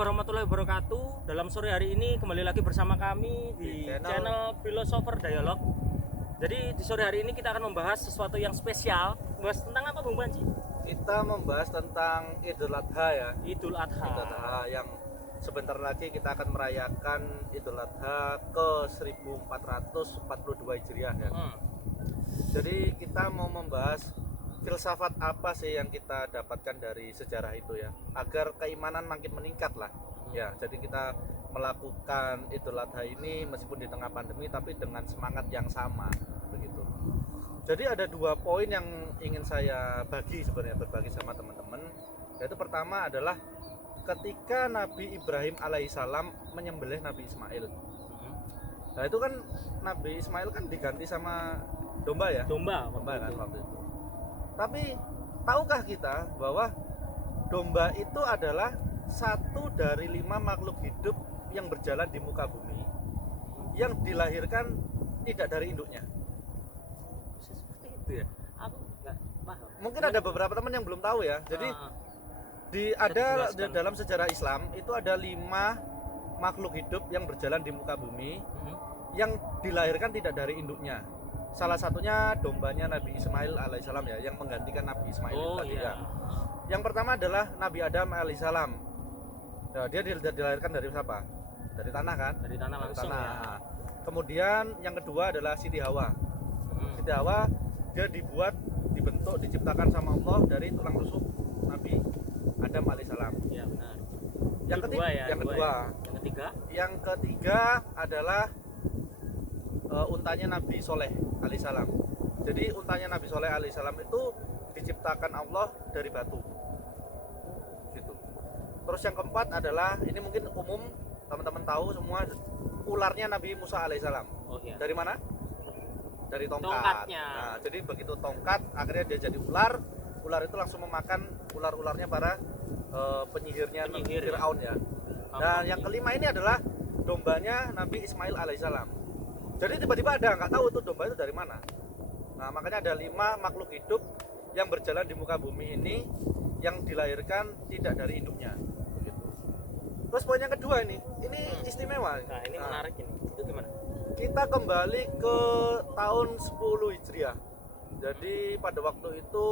warahmatullahi wabarakatuh. Dalam sore hari ini kembali lagi bersama kami di channel Philosopher Dialog. Jadi di sore hari ini kita akan membahas sesuatu yang spesial. Membahas tentang apa Bung Panji? Kita membahas tentang Idul Adha ya. Idul Adha. Idul Adha yang sebentar lagi kita akan merayakan Idul Adha ke 1442 Hijriah ya. Jadi kita mau membahas filsafat apa sih yang kita dapatkan dari sejarah itu ya, agar keimanan makin meningkat lah ya. Jadi kita melakukan Idul Adha ini meskipun di tengah pandemi tapi dengan semangat yang sama begitu. Jadi ada dua poin yang ingin saya berbagi sama teman-teman. Yaitu pertama adalah ketika Nabi Ibrahim alaihissalam menyembelih Nabi Ismail. Nah itu kan Nabi Ismail kan diganti sama domba ya. Domba kan waktu itu. Tapi tahukah kita bahwa domba itu adalah satu dari 5 makhluk hidup yang berjalan di muka bumi yang dilahirkan tidak dari induknya? Seperti itu ya. Aku nggak paham. Mungkin ada beberapa teman yang belum tahu ya. Jadi dalam sejarah Islam itu ada 5 makhluk hidup yang berjalan di muka bumi yang dilahirkan tidak dari induknya. Salah satunya dombanya Nabi Ismail alaihissalam ya, yang menggantikan Nabi Ismail tadi ya. Yang pertama adalah Nabi Adam alaihissalam. Ya, dia dilahirkan dari siapa? Dari tanah kan? Dari tanah langsung ya. Kemudian yang kedua adalah Siti Hawa. Siti Hawa dia dibentuk, diciptakan sama Allah dari tulang rusuk Nabi Adam alaihissalam. Iya benar. Yang ketiga adalah untanya Nabi Soleh alaihissalam. Jadi untanya Nabi Soleh alaihissalam itu diciptakan Allah dari batu. Gitu. Terus yang keempat adalah, ini mungkin umum teman-teman tahu semua, ularnya Nabi Musa alaihissalam. Dari mana? Dari tongkatnya. Nah, jadi begitu tongkat akhirnya dia jadi ular. Ular itu langsung memakan ular-ularnya para penyihir Fir'aun ya. Dan yang kelima ini adalah dombanya Nabi Ismail alaihissalam. Jadi tiba-tiba ada nggak tahu itu domba itu dari mana. Nah makanya ada 5 makhluk hidup yang berjalan di muka bumi ini yang dilahirkan tidak dari induknya. Begitu. Terus poin yang kedua ini istimewa. Nah ini menarik ini. Itu gimana? Kita kembali ke tahun 10 Hijriah. Jadi pada waktu itu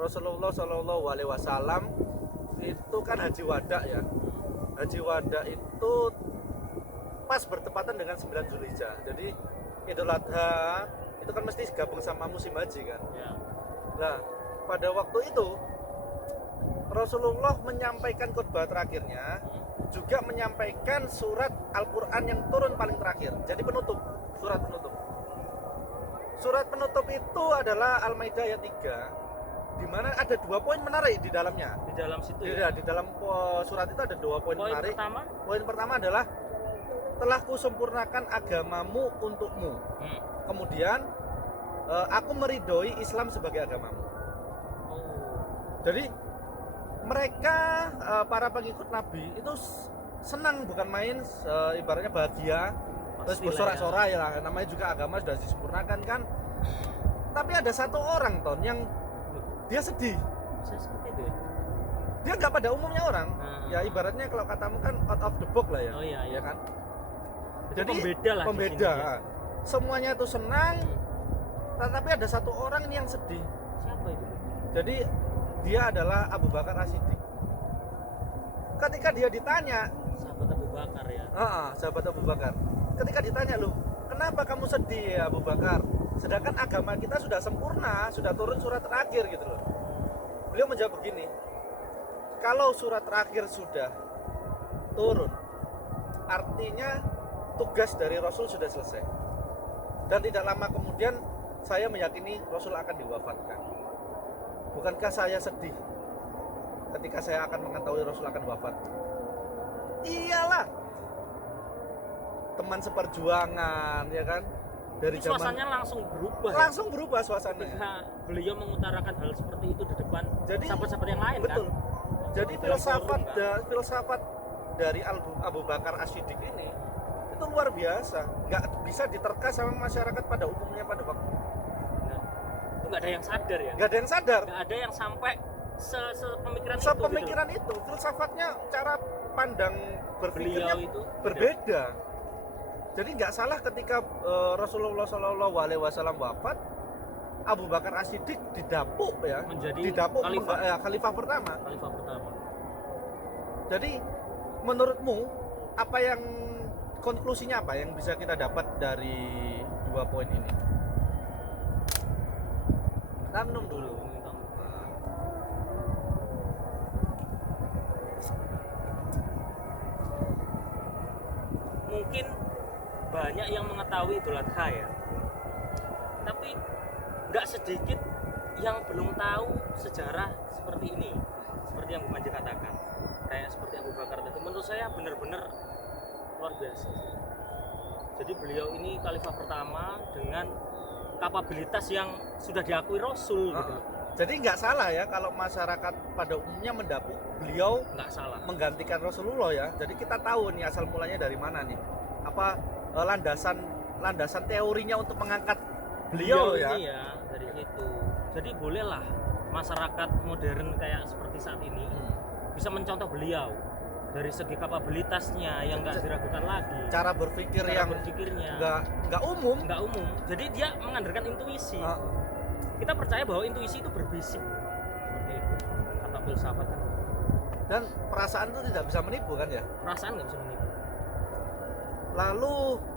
Rasulullah Shallallahu Alaihi Wasallam itu kan haji wada ya. Haji wada itu pas bertepatan dengan 9 Zulhijjah. Jadi Idul Adha itu kan mesti gabung sama musim haji kan ya. Nah pada waktu itu Rasulullah menyampaikan khutbah terakhirnya, juga menyampaikan surat Al-Quran yang turun paling terakhir. Jadi surat penutup itu adalah Al-Maidah ayat 3, di mana ada 2 poin menarik di dalamnya. Di dalam situ ya? Di dalam surat itu ada 2 poin menarik. Poin pertama adalah telah kusempurnakan agamamu untukmu. Kemudian aku meridhoi Islam sebagai agamamu. Jadi mereka para pengikut Nabi itu senang, bukan main, ibaratnya bahagia. Terus bersorak-sorai ya, namanya juga agama sudah disempurnakan kan. Tapi ada satu orang yang dia sedih. Seperti itu ya? Dia nggak pada umumnya orang. Ya ibaratnya kalau katamu kan out of the box lah ya. Ya kan. Jadi pembeda. Semuanya itu senang, tetapi ada satu orang ini yang sedih. Siapa itu? Jadi dia adalah Abu Bakar As-Siddiq. Ketika dia ditanya, sahabat Abu Bakar ya. Sahabat Abu Bakar. Ketika ditanya, loh, kenapa kamu sedih ya Abu Bakar? Sedangkan agama kita sudah sempurna, sudah turun surat terakhir gitu loh. Beliau menjawab begini, kalau surat terakhir sudah turun, artinya tugas dari Rasul sudah selesai. Dan tidak lama kemudian saya meyakini Rasul akan diwafatkan. Bukankah saya sedih ketika saya akan mengetahui Rasul akan wafat? Iyalah, teman seperjuangan ya kan. Dari zaman suasananya langsung berubah suasananya. Ketika beliau mengutarakan hal seperti itu di depan sahabat-sahabat yang lain. Betul. Kan? Jadi filsafat dari Abu Bakar As-Siddiq ini itu luar biasa, nggak bisa diterka sama masyarakat pada umumnya pada waktu itu. Itu nggak ada yang sadar ya? Nggak ada yang sadar. Nggak ada yang sampai sepemikiran itu. Filsafatnya, cara pandang berpikirnya beliau itu berbeda. Jadi nggak salah ketika Rasulullah Shallallahu Alaihi Wasallam wafat, Abu Bakar As-Siddiq didapuk ya, menjadi didapuk khalifah. khalifah pertama. Khalifah pertama. Jadi menurutmu apa yang konklusinya apa yang bisa kita dapat dari 2 poin ini? Kita minum dulu. Mungkin banyak yang mengetahui Idul Adha ya, tapi nggak sedikit yang belum tahu sejarah seperti ini, seperti yang Bu Manji katakan, kayak seperti Abu Bakar tadi. Menurut saya benar-benar luar biasa. Jadi beliau ini khalifah pertama dengan kapabilitas yang sudah diakui Rasul gitu. Jadi nggak salah ya kalau masyarakat pada umumnya mendapuk beliau Nggak salah. menggantikan Rasulullah ya. Jadi kita tahu nih asal mulanya dari mana nih. Apa landasan teorinya untuk mengangkat beliau ya. Ini ya dari situ. Jadi bolehlah masyarakat modern kayak seperti saat ini bisa mencontoh beliau dari segi kapabilitasnya yang nggak diragukan lagi. Cara berpikir Cara yang berpikirnya nggak umum. nggak umum. Jadi dia mengandalkan intuisi. Kita percaya bahwa intuisi itu berbisik seperti itu kata filsafat kan. Dan perasaan itu tidak bisa menipu kan ya. Perasaan nggak bisa menipu. Lalu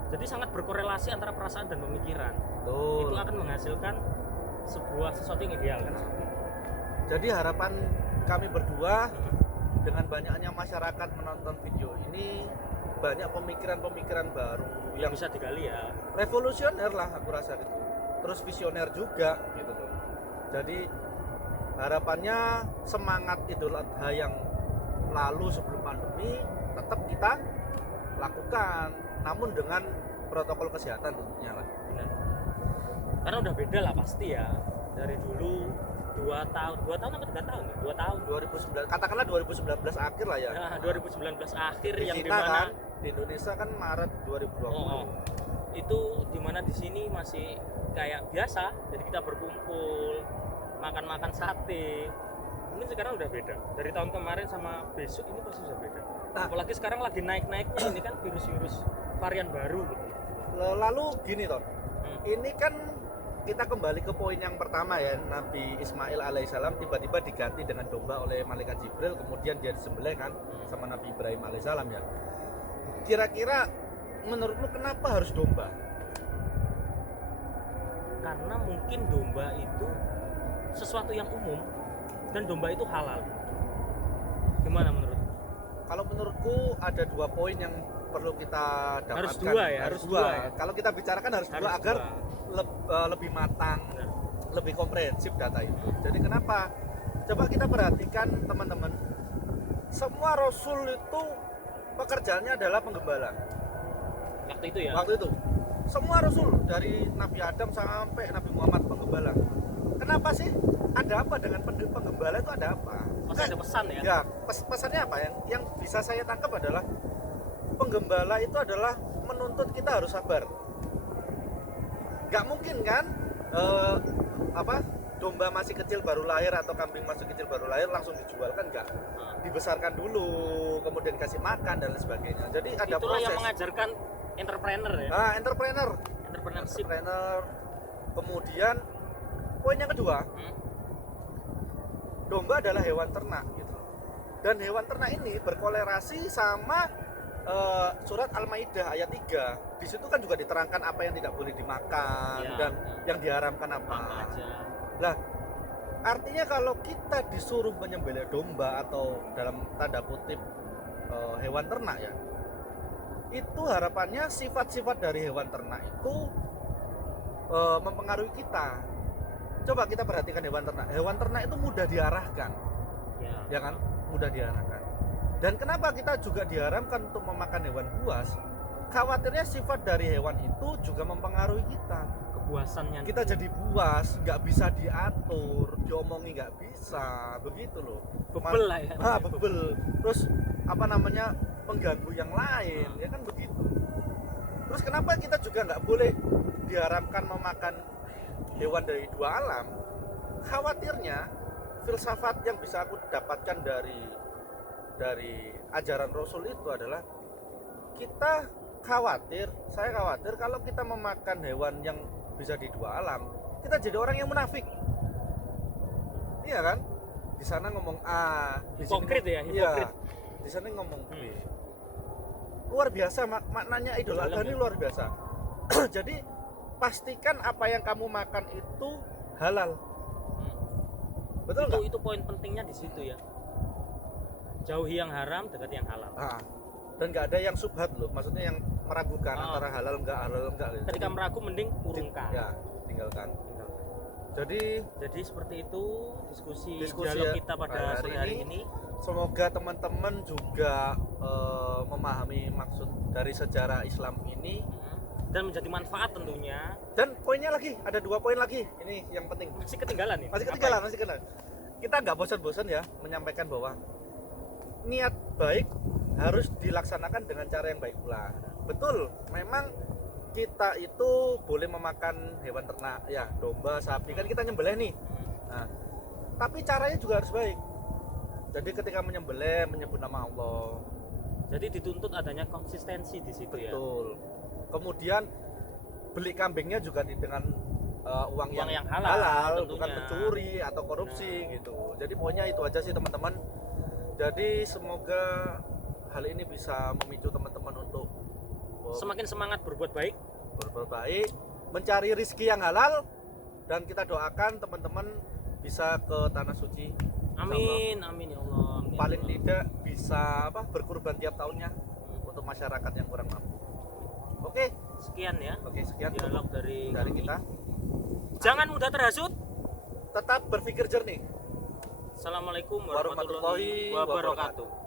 Jadi sangat berkorelasi antara perasaan dan pemikiran. betul. Itu akan menghasilkan sesuatu yang ideal kan. Jadi harapan kami berdua dengan banyaknya masyarakat menonton video ini, banyak pemikiran-pemikiran baru Yang bisa digali ya. revolusioner lah aku rasa gitu. Terus visioner juga gitu loh. Jadi harapannya semangat Idul Adha yang lalu sebelum pandemi tetap kita lakukan, namun dengan protokol kesehatan tentunya lah. Benar. Karena udah beda lah pasti ya dari dulu 2 tahun apa 3 tahun ya? 2 tahun 2009 katakanlah 2019 akhir lah ya. nah, 2019 akhir Di yang kita dimana kan di Indonesia kan Maret 2020. Itu dimana di sini masih kayak biasa, jadi kita berkumpul makan-makan sate. Mungkin sekarang udah beda dari tahun kemarin sama besok ini pasti sudah beda. Apalagi sekarang lagi naik-naiknya ini kan virus-virus varian baru gitu. Lalu gini toh, ini kan kita kembali ke poin yang pertama ya, Nabi Ismail alaihissalam tiba-tiba diganti dengan domba oleh malaikat Jibril, kemudian dia disembelih kan sama Nabi Ibrahim alaihissalam ya. Kira-kira menurutmu kenapa harus domba? Karena mungkin domba itu sesuatu yang umum dan domba itu halal. Gimana menurut? Kalau menurutku ada 2 poin yang perlu kita dapatkan. Harus 2 ya, harus 2 ya. Kalau kita bicarakan harus 2 agar lebih matang, lebih komprehensif data itu. Jadi kenapa? Coba kita perhatikan teman-teman. Semua rasul itu pekerjaannya adalah penggembala. Waktu itu ya. Waktu itu. Semua rasul dari Nabi Adam sampai Nabi Muhammad penggembala. Kenapa sih? Ada apa dengan penggembala itu ada apa? Masih ada pesan ya? Ya, pesannya apa yang bisa saya tangkap adalah penggembala itu adalah menuntut kita harus sabar. Gak mungkin kan domba masih kecil baru lahir atau kambing masih kecil baru lahir langsung dijual kan enggak. Dibesarkan dulu, kemudian kasih makan dan lain sebagainya. Jadi ada itulah proses. yang mengajarkan entrepreneur ya. Entrepreneur. Kemudian poin yang kedua, domba adalah hewan ternak gitu. Dan hewan ternak ini berkolerasi sama surat Al-Maidah ayat 3. Di situ kan juga diterangkan apa yang tidak boleh dimakan dan yang diharamkan apa. Lah, artinya kalau kita disuruh menyembelih domba atau dalam tanda kutip hewan ternak ya, itu harapannya sifat-sifat dari hewan ternak itu mempengaruhi kita. Coba kita perhatikan hewan ternak. Hewan ternak itu mudah diarahkan, ya kan? Mudah diarahkan. Dan kenapa kita juga diharamkan untuk memakan hewan buas? Khawatirnya sifat dari hewan itu juga mempengaruhi kita. Kepuasannya. Kita jadi buas, nggak bisa diatur, diomongi nggak bisa, begitu loh. Bebel lah ya. Bebel. Terus mengganggu yang lain, ya kan begitu. Terus kenapa kita juga nggak boleh diharamkan memakan hewan dari 2 alam? Khawatirnya filsafat yang bisa aku dapatkan dari ajaran Rasul itu adalah saya khawatir kalau kita memakan hewan yang bisa di dua alam, kita jadi orang yang munafik. Iya kan? Di sana ngomong A, di sini Hipokrit ya, hipokrit. Iya, di sana ngomong B. Luar biasa maknanya Idul Adha ini luar biasa. Jadi pastikan apa yang kamu makan itu halal. Betul nggak? Itu poin pentingnya di situ ya. Jauhi yang haram, dekati yang halal. Dan nggak ada yang subhat loh, maksudnya yang meragukan antara halal enggak gitu. Ketika meragu mending urungkan. Ya, tinggalkan. Jadi seperti itu diskusi ya, dialog kita pada sore hari ini. Semoga teman-teman juga memahami maksud dari sejarah Islam ini dan menjadi manfaat tentunya. Dan poinnya lagi, ada 2 poin lagi. Ini yang penting. Masih ketinggalan nih. Masih ketinggalan. Kita nggak bosan-bosan ya menyampaikan bahwa niat baik harus dilaksanakan dengan cara yang baik pula. Betul, memang kita itu boleh memakan hewan ternak, ya domba, sapi, kan kita nyembelih nih. Nah, tapi caranya juga harus baik. Jadi ketika menyembelih menyebut nama Allah. Jadi dituntut adanya konsistensi di situ. Betul. Ya. Kemudian beli kambingnya juga dengan uang yang halal bukan mencuri atau korupsi gitu. Jadi pokoknya itu aja sih teman-teman. Jadi semoga hal ini bisa memicu teman-teman untuk semakin semangat berbuat baik, mencari rizki yang halal, dan kita doakan teman-teman bisa ke tanah suci. Amin, amin ya Allah. Amin, paling tidak bisa berkurban tiap tahunnya untuk masyarakat yang kurang mampu. Oke, sekian ya. Oke, sekian dialog dari kita. Jangan mudah terhasut, tetap berpikir jernih. Assalamualaikum warahmatullahi wabarakatuh.